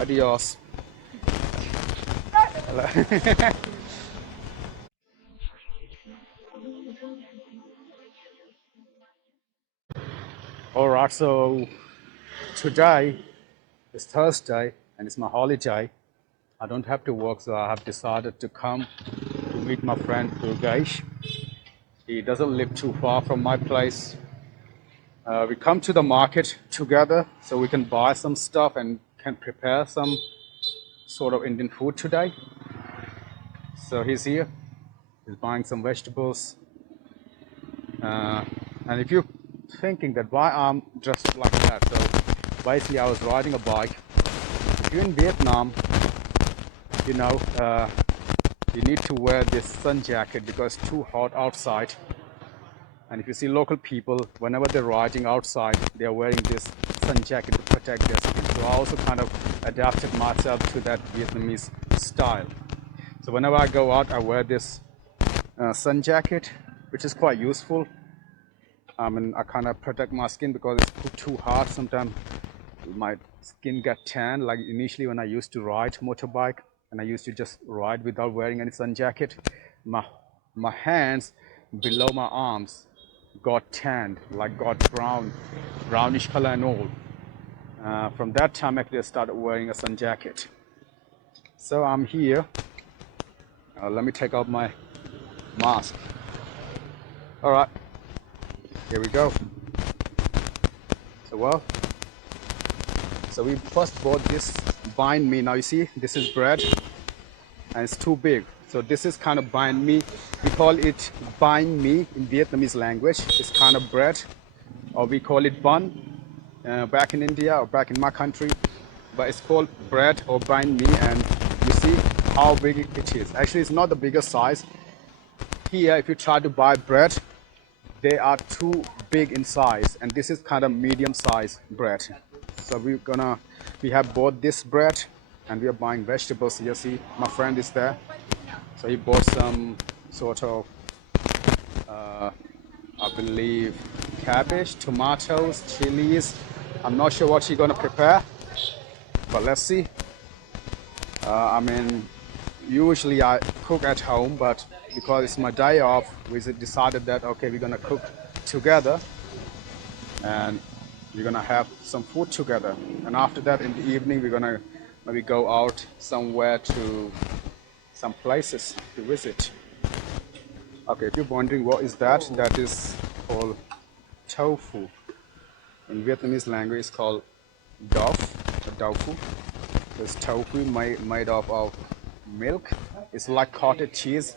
Adios. Alright, so today is Thursday and it's my holiday. I don't have to work, so I have decided to come to meet my friend Durgesh. He doesn't live too far from my place. We come to the market together so we can buy some stuff and can prepare some sort of Indian food today. So he's here. He's buying some vegetables. And if you're thinking that why I'm dressed like that, so basically I was riding a bike. If you're in Vietnam, you know, you need to wear this sun jacket because it's too hot outside. And if you see local people, whenever they're riding outside, they're wearing this sun jacket to protect their skin. So I also kind of adapted myself to that Vietnamese style. So whenever I go out, I wear this sun jacket, which is quite useful. And I kind of protect my skin because it's too hot. Sometimes my skin get tan. Like initially when I used to ride motorbike and I used to just ride without wearing any sun jacket, my hands below my arms got tanned, like got brownish color and all. From that time actually I started wearing a sun jacket. So I'm here. Let me take out my mask. All right, here we go. So we first bought this banh mi. Now you see this is bread and it's too big. So this is kind of banh mi. We call it banh mi in Vietnamese language. It's kind of bread, or we call it bun back in India or back in my country. But it's called bread or banh mi, and you see how big it is. Actually, it's not the biggest size. Here, if you try to buy bread, they are too big in size, and this is kind of medium size bread. So we have bought this bread, and we are buying vegetables. You see, my friend is there. So he bought some sort of, I believe, cabbage, tomatoes, chilies. I'm not sure what he's gonna prepare, but let's see. I mean, usually I cook at home, but because it's my day off, we decided that, okay, we're gonna cook together and we're gonna have some food together. And after that, in the evening, we're gonna maybe go out somewhere to some places to visit. Okay, if you're wondering what is that, that is called tofu. In Vietnamese language, it's called tofu. It's tofu made of milk. It's like cottage cheese.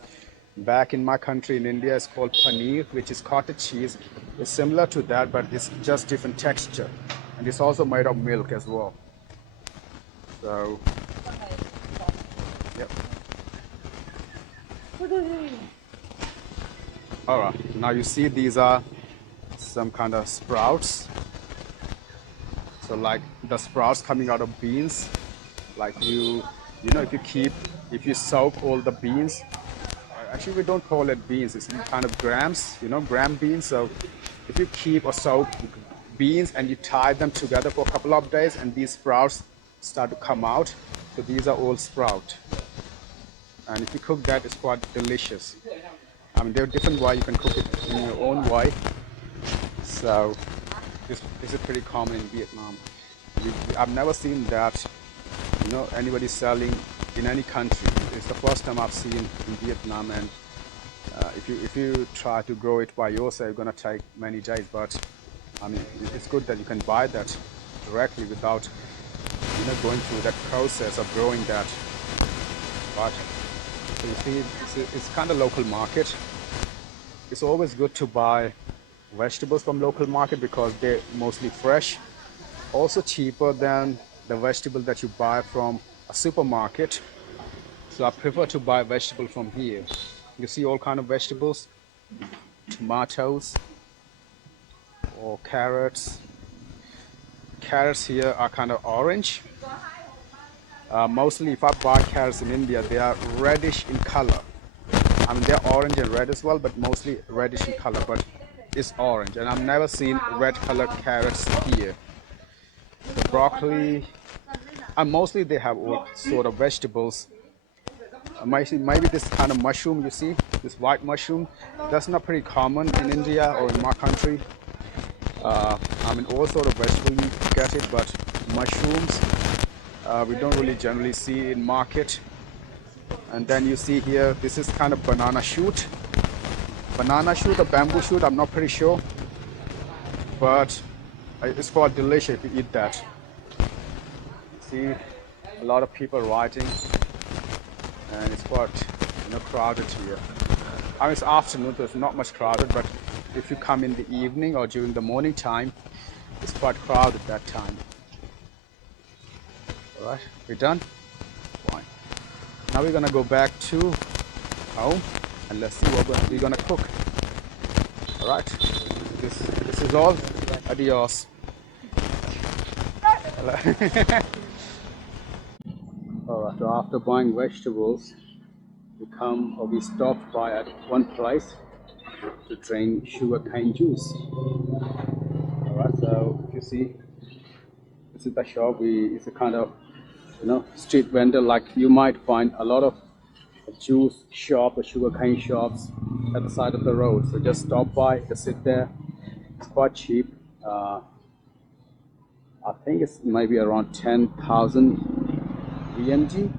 Back in my country in India, it's called paneer, which is cottage cheese. It's similar to that, but it's just different texture. And it's also made of milk as well. So, yep. All right, now you see these are some kind of sprouts. So like the sprouts coming out of beans, like you know, if you soak all the beans, actually we don't call it beans, it's kind of grams, you know, gram beans. So if you keep or soak beans and you tie them together for a couple of days and these sprouts start to come out, so these are all sprout. And if you cook that, it's quite delicious. I mean, there are different ways you can cook it in your own way. So this is pretty common in Vietnam. I've never seen that, you know, anybody selling in any country. It's the first time I've seen in Vietnam. And if you try to grow it by yourself, it's gonna take many days. But I mean, it's good that you can buy that directly without, you know, going through that process of growing that. But so you see, it's kind of local market. It's always good to buy vegetables from local market because they're mostly fresh, also cheaper than the vegetable that you buy from a supermarket. So I prefer to buy vegetable from here. You see all kind of vegetables, tomatoes or carrots. Carrots here are kind of orange. Mostly if I buy carrots in India, they are reddish in color. I mean, they're orange and red as well, but mostly reddish in color, but it's orange. And I've never seen red colored carrots here. The broccoli, And mostly they have all sort of vegetables. Maybe this kind of mushroom you see, this white mushroom, that's not pretty common in India or in my country. I mean, all sort of vegetables you get it, but mushrooms we don't really generally see in market. And then you see here, this is kind of banana shoot or bamboo shoot. I'm not pretty sure, but it's quite delicious if you eat that. See a lot of people riding, and it's quite crowded here. I mean, it's afternoon, so it's not much crowded, but if you come in the evening or during the morning time, it's quite crowded that time. All right, we're done. Fine. Now we're gonna go back to home and let's see what we're gonna cook. All right, this is all. Adios. All right, so after buying vegetables, we stopped by at one place to drink sugarcane juice. All right, so if you see, this is the shop. It's a kind of street vendor. Like you might find a lot of juice shop or sugarcane shops at the side of the road. So just stop by, just sit there. It's quite cheap. I think it's maybe around 10,000 VNG.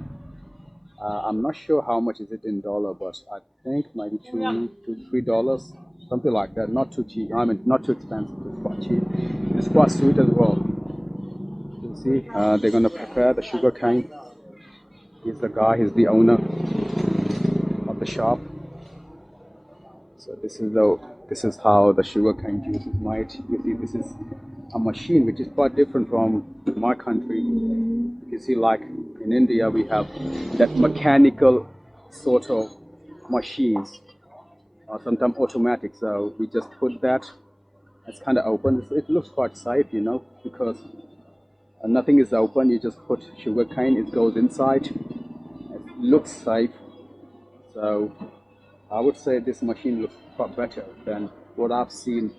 I'm not sure how much is it in dollar, but I think maybe $2 to $3, something like that. Not too cheap. I mean, not too expensive. It's quite cheap. It's quite sweet as well. You see, they're gonna prepare the sugar cane. He's the guy. He's the owner of the shop. So this is how the sugar cane juice is made. You see, this is a machine which is quite different from my country. You see, like in India, we have that mechanical sort of machines, or sometimes automatic. So we just put that. It's kind of open. It looks quite safe, because nothing is open. You just put sugar cane. It goes inside. It looks safe. So I would say this machine looks quite better than what I've seen,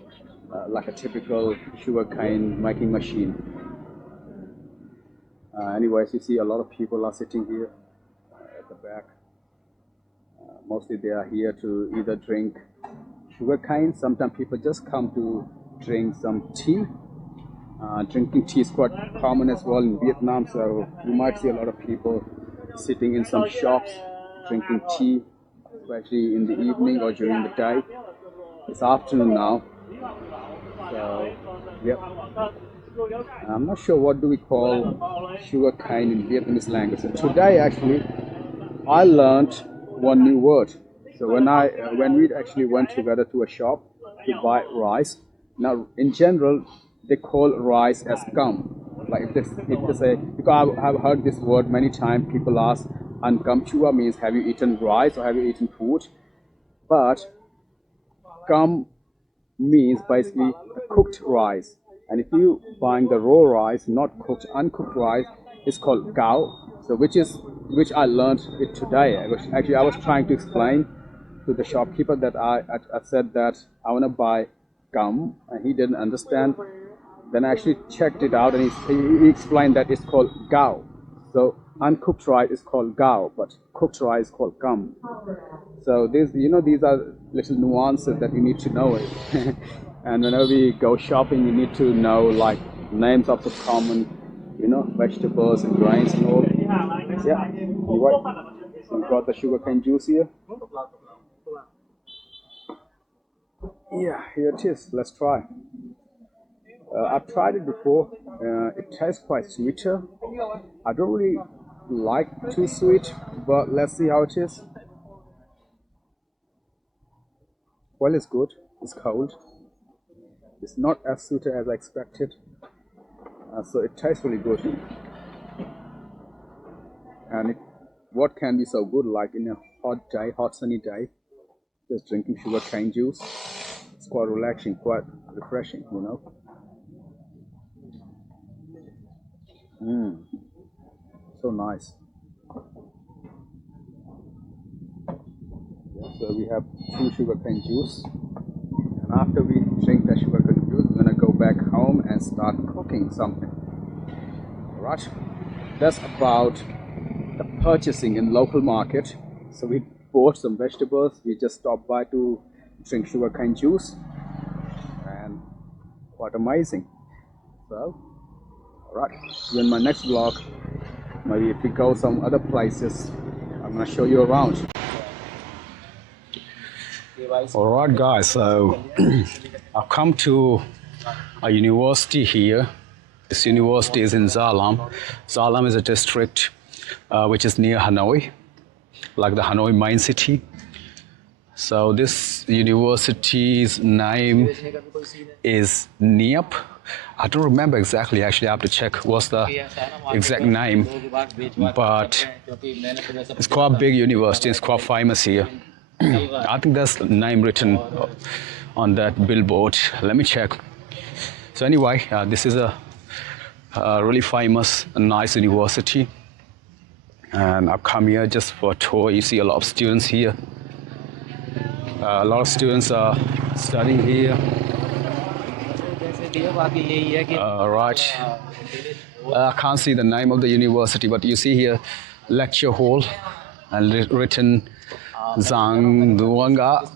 like a typical sugarcane making machine. Anyways, you see a lot of people are sitting here at the back. Mostly they are here to either drink sugarcane. Sometimes people just come to drink some tea. Drinking tea is quite common as well in Vietnam, so you might see a lot of people sitting in some shops drinking tea, especially in the evening or during the day. It's afternoon now, so yep. I'm not sure what do we call sugar cane in Vietnamese language. So today actually I learned one new word. So when we actually went together to a shop to buy rice, now in general they call rice as gum. Like if they say, because I have heard this word many times, people ask, and gum chua means have you eaten rice or have you eaten food? But gum means basically cooked rice. And if you buying the raw rice, not cooked, uncooked rice, it's called gao. So which I learned it today. Actually, I was trying to explain to the shopkeeper that I said that I want to buy gum, and he didn't understand. Then I actually checked it out, and he explained that it's called gao. So uncooked rice is called gao, but cooked rice is called gum. So these are little nuances that you need to know. And whenever we go shopping, you need to know like names of the common, vegetables and grains and all. Yeah, you're right. So we got the sugarcane juice here. Yeah, here it is. Let's try. I've tried it before. It tastes quite sweeter. I don't really like too sweet, but let's see how it is. Well, it's good. It's cold. It's not as sweet as I expected. So it tastes really good. And what can be so good, like in a hot sunny day, just drinking sugarcane juice. It's quite relaxing, quite refreshing, So nice. Yeah, so we have 2 sugarcane juice. And after we drink the sugarcane juice, we're gonna go back home and start cooking something. Alright? that's about the purchasing in local market. So we bought some vegetables. We just stopped by to drink sugarcane juice, and quite amazing. So, alright, in my next vlog, maybe if we go some other places, I'm gonna show you around. Alright guys, so I've come to a university here. This university is in Zalam. Zalam is a district which is near Hanoi, like the Hanoi main city. So this university's name is NIAP. I don't remember exactly, actually I have to check what's the exact name, but it's quite a big university, it's quite famous here. I think there's the name written on that billboard. Let me check. So anyway, this is a really famous and nice university, and I've come here just for a tour. You see a lot of students here. A lot of students are studying here. Right. I can't see the name of the university, but you see here lecture hall and written Zhang Duanga.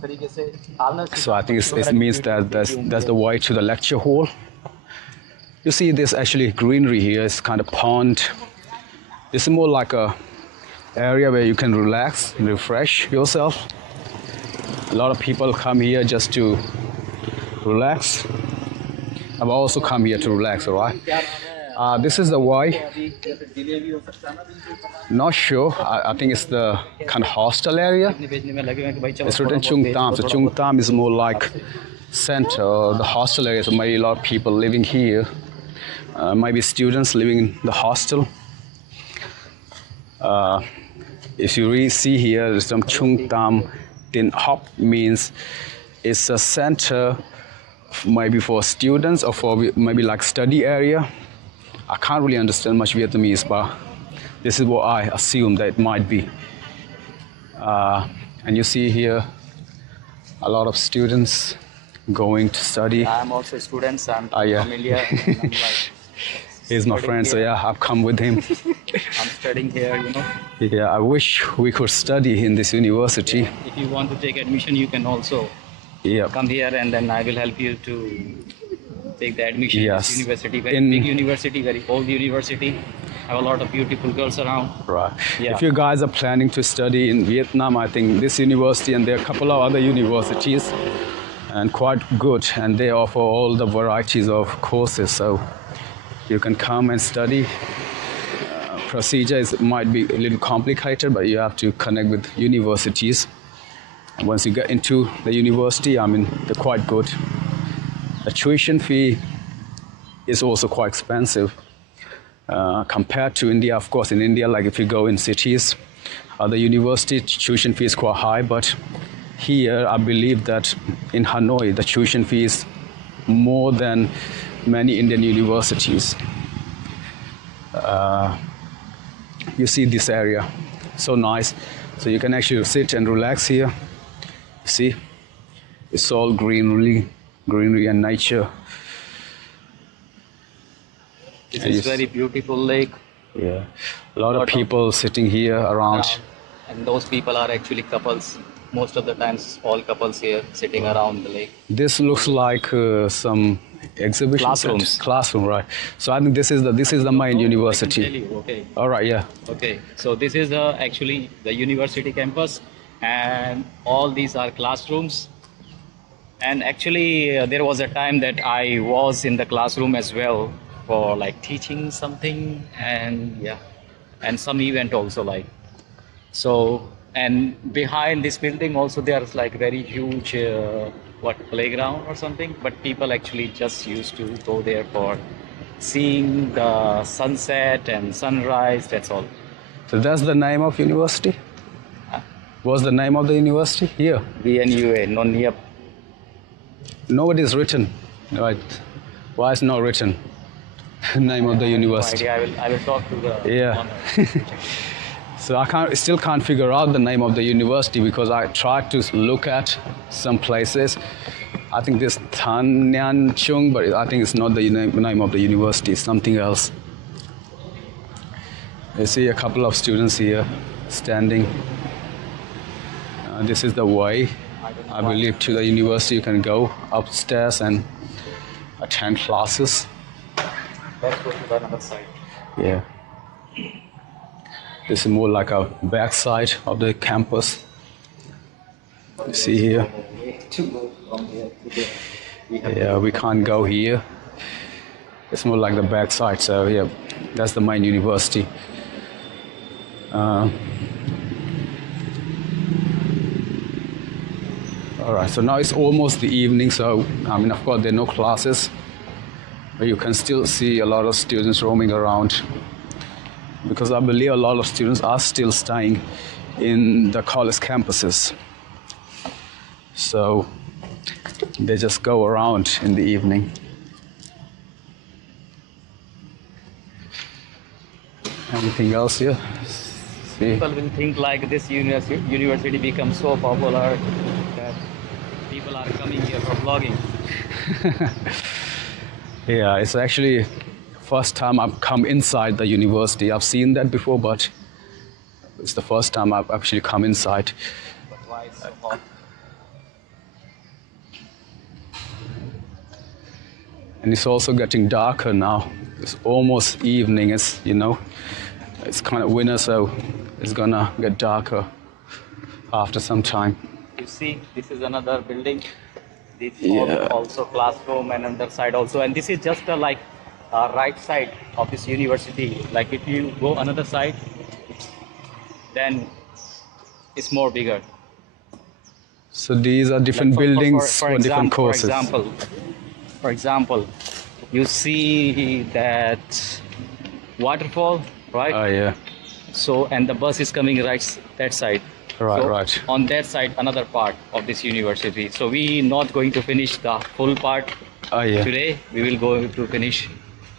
So I think it means that that's the way to the lecture hall. You see this actually greenery here. It's kind of pond. This is more like a area where you can relax, refresh yourself. A lot of people come here just to relax. I've also come here to relax, all right? This is the way. Not sure. I think it's the kind of hostel area. It's written Chung Tam. So Chung Tam is more like center, the hostel area. So maybe a lot of people living here. Maybe students living in the hostel. If you really see here, there's some Chung Tam Tin Hop means it's a center maybe for students or for maybe like study area. I can't really understand much Vietnamese, but this is what I assume that it might be. And you see here a lot of students going to study. I'm also a student, so I'm yeah. from India. And I'm like, he's my friend, so yeah, I've come with him. I'm studying here, you know. Yeah, I wish we could study in this university. If you want to take admission, you can also come here, and then I will help you to take the admission. Yes. This university, very big university, very old university. Have a lot of beautiful girls around. Right. Yeah. If you guys are planning to study in Vietnam, I think this university and there are a couple of other universities and quite good, and they offer all the varieties of courses, so you can come and study. Procedure might be a little complicated, but you have to connect with universities. And once you get into the university, I mean, they're quite good. The tuition fee is also quite expensive compared to India. Of course, in India, like if you go in cities, the university tuition fee is quite high, but here I believe that in Hanoi, the tuition fee is more than many Indian universities. You see this area, so nice. So you can actually sit and relax here. See, it's all greenery and nature. This is very beautiful lake. Yeah, a lot of people sitting here around. And those people are actually couples. Most of the times, all couples here sitting around the lake. This looks like some exhibition Classrooms. Classroom, right? So I think this is the main university. I can tell you, okay. All right, yeah. Okay, so this is actually the university campus, and all these are classrooms. And actually, there was a time that I was in the classroom as well for like teaching something, and some event also like. So, and behind this building also there's like very huge playground or something, but people actually just used to go there for seeing the sunset and sunrise, that's all. So that's the name of university? What's the name of the university? Here? VNUA, non-NIAP. Nobody's written. Right. Why is not written? Name of the university. No idea. I will talk to the Yeah. So I still can't figure out the name of the university because I tried to look at some places. I think this Tan Nhan Chung, but I think it's not the name of the university, it's something else. I see a couple of students here standing. This is the way, I believe, to the university. You can go upstairs and attend classes. Let's go to the another side. Yeah. This is more like a backside of the campus. You see here. To go from here to there. Yeah, we can't go here. It's more like the backside. So yeah, that's the main university. All right, so now it's almost the evening, so I mean, of course, there are no classes, but you can still see a lot of students roaming around because I believe a lot of students are still staying in the college campuses. So they just go around in the evening. Anything else here? See? People will think like this university becomes so popular that people are coming here for vlogging. Yeah, it's actually first time I've come inside the university. I've seen that before, but it's the first time I've actually come inside. But why it's so hot? And it's also getting darker now. It's almost evening. It's, you know, it's kind of winter, so it's gonna get darker after some time. You see, this is another building. This Yeah. also classroom and another side also. And this is just like right side of this university. Like if you go another side, then it's more bigger. So these are different Like buildings for different courses. For example, you see that waterfall, right? Oh yeah, So, and the bus is coming that side. right, So, right. On that side, another part of this university. So we not going to finish the full part Oh yeah. today. We will go to finish.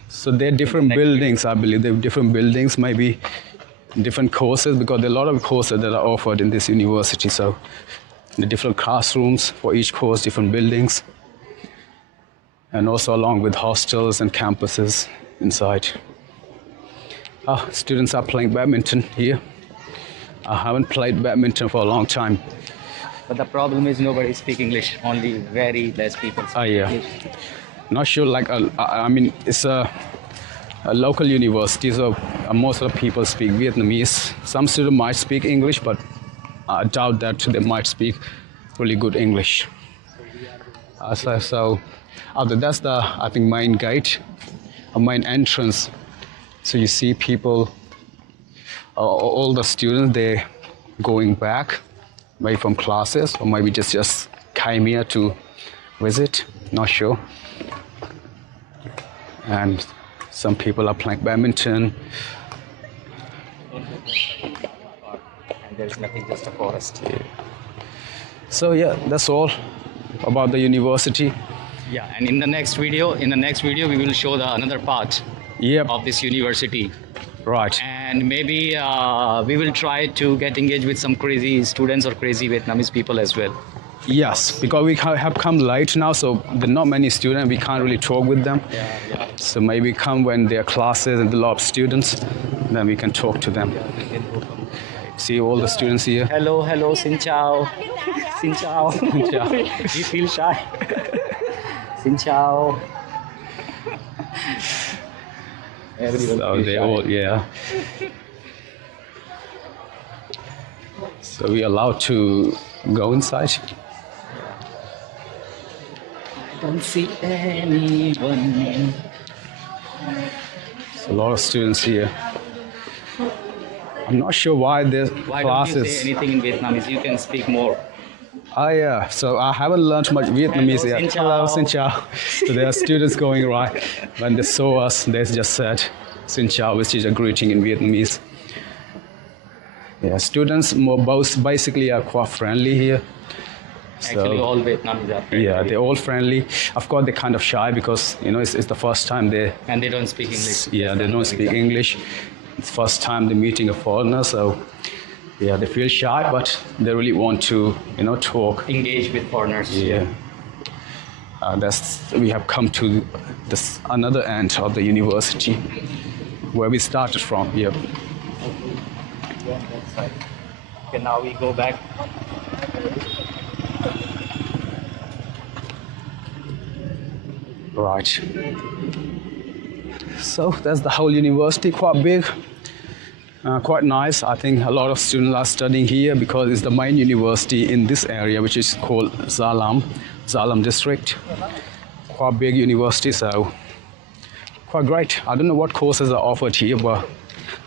So there are different Next buildings, I believe. There are different buildings, maybe different courses, because there are a lot of courses that are offered in this university. So the different classrooms for each course, different buildings, and also along with hostels and campuses inside. Students are playing badminton here. I haven't played badminton for a long time. But the problem is nobody speak English. Only very less people speak Yeah. English. Not sure, like, I mean, it's a local university, so most of the people speak Vietnamese. Some students might speak English, but I doubt that they might speak really good English. That's the, I think, main gate, a main entrance. So you see people, all the students, they're going back, maybe from classes, or maybe just came here to visit, not sure. And some people are playing badminton. And there's nothing, just a forest. So yeah, that's all about the university. Yeah, and in the next video, we will show the another part Yep, of this university. right. And maybe we will try to get engaged with some crazy students or crazy Vietnamese people as well. Yes, because we have come late now, so there are not many students. We can't really talk with them. Yeah. So maybe come when there are classes and a lot of students, then we can talk to them. See all the students here. Hello, xin chào. Xin chào. Xin chào. You feel shy? Xin chào. Everyone So feels they shy. all, yeah. So we allowed to go inside. I don't see anyone. So a lot of students here. I'm not sure why there's Why don't you classes. say anything in Vietnamese? You can speak more. Yeah. So I haven't learned much Vietnamese Hello, yet. xin chào. Hello, xin chào. So there are students going right. When they saw us, they just said xin chào, which is a greeting in Vietnamese. Yeah, students basically are quite friendly here. Actually, all Vietnamese are friendly. Yeah, they're all friendly. Of course, they're kind of shy because it's the first time And they don't speak English. yeah, they don't speak English. It's first time they're meeting a foreigner, so yeah, they feel shy, but they really want to talk. Engage with foreigners. Yeah. We have come to this another end of the university where we started from. Yep. Go on that side. Okay, now we go back. Right. So that's the whole university, quite big, quite nice. I think a lot of students are studying here because it's the main university in this area, which is called Zalam district. Quite big university, so quite great. I don't know what courses are offered here, but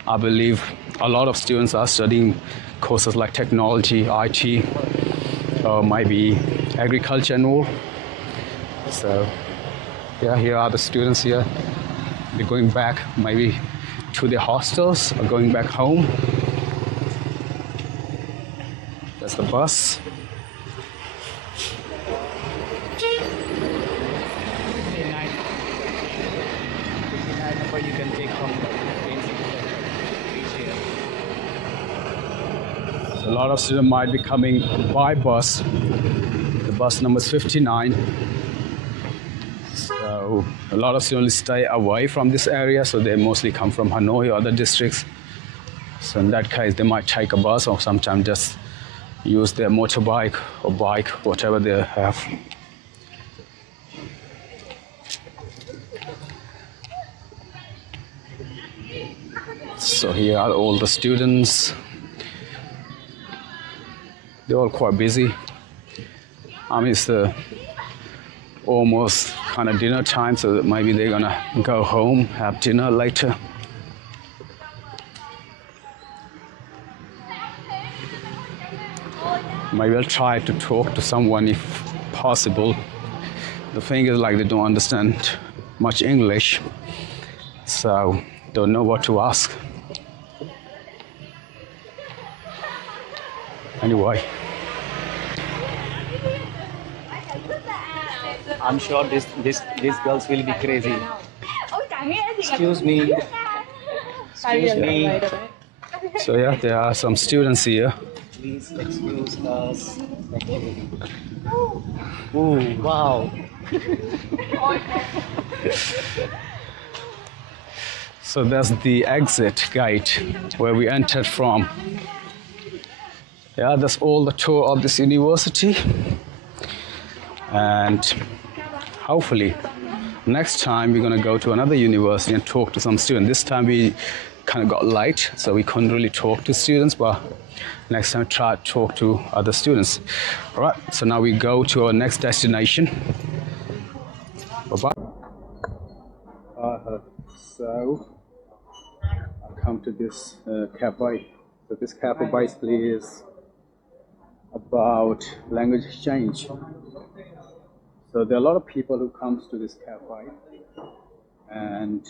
I believe a lot of students are studying courses like technology, IT, or maybe agriculture and all. So yeah, here are the students here. They're going back maybe to their hostels or going back home. That's the bus. 59 number you can take from the train station to reach here. So a lot of students might be coming by bus. The bus number is 59. So a lot of students stay away from this area, so they mostly come from Hanoi or other districts. So in that case, they might take a bus or sometimes just use their motorbike or bike, whatever they have. So here are all the students. They're all quite busy. I mean, it's almost kind of dinner time, so maybe they're gonna go home, have dinner later. Maybe I'll try to talk to someone if possible. The thing is, like, they don't understand much English, so don't know what to ask. Anyway, I'm sure these girls will be crazy. Excuse me. Excuse me. so yeah, there are some students here. Please excuse us. Thank you. Ooh, wow. So that's the exit gate where we entered from. Yeah, that's all the tour of this university. And hopefully next time we're going to go to another university and talk to some students. This time we kind of got late, so we couldn't really talk to students, but next time try to talk to other students. All right, so now we go to our next destination. Bye-bye. So I come to this cafe. So this cafe basically is about language exchange. So there are a lot of people who comes to this cafe, and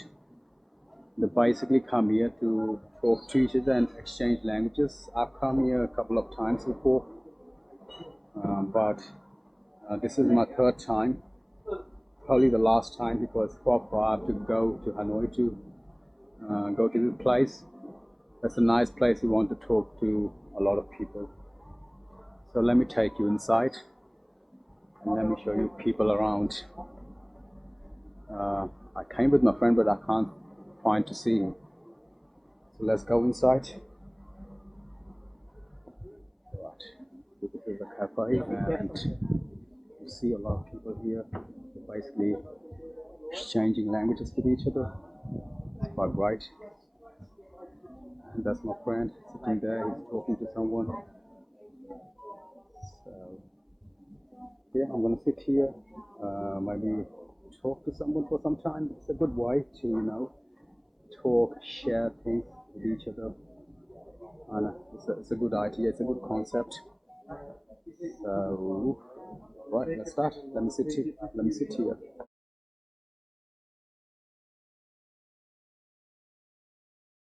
they basically come here to talk to each other and exchange languages. I've come here a couple of times before, but this is my third time. Probably the last time because I have to go to Hanoi to go to this place. That's a nice place. We want to talk to a lot of people. So let me take you inside and let me show you people around. I came with my friend, but I can't find to see him. So let's go inside. Right. So this is the cafe, and you see a lot of people here. They're basically exchanging languages with each other. It's quite bright. And that's my friend sitting there. He's talking to someone. So yeah, I'm gonna sit here. Maybe talk to someone for some time. It's a good way to, talk, share things with each other. And it's a good idea. It's a good concept. So right, let's start. Let me sit here.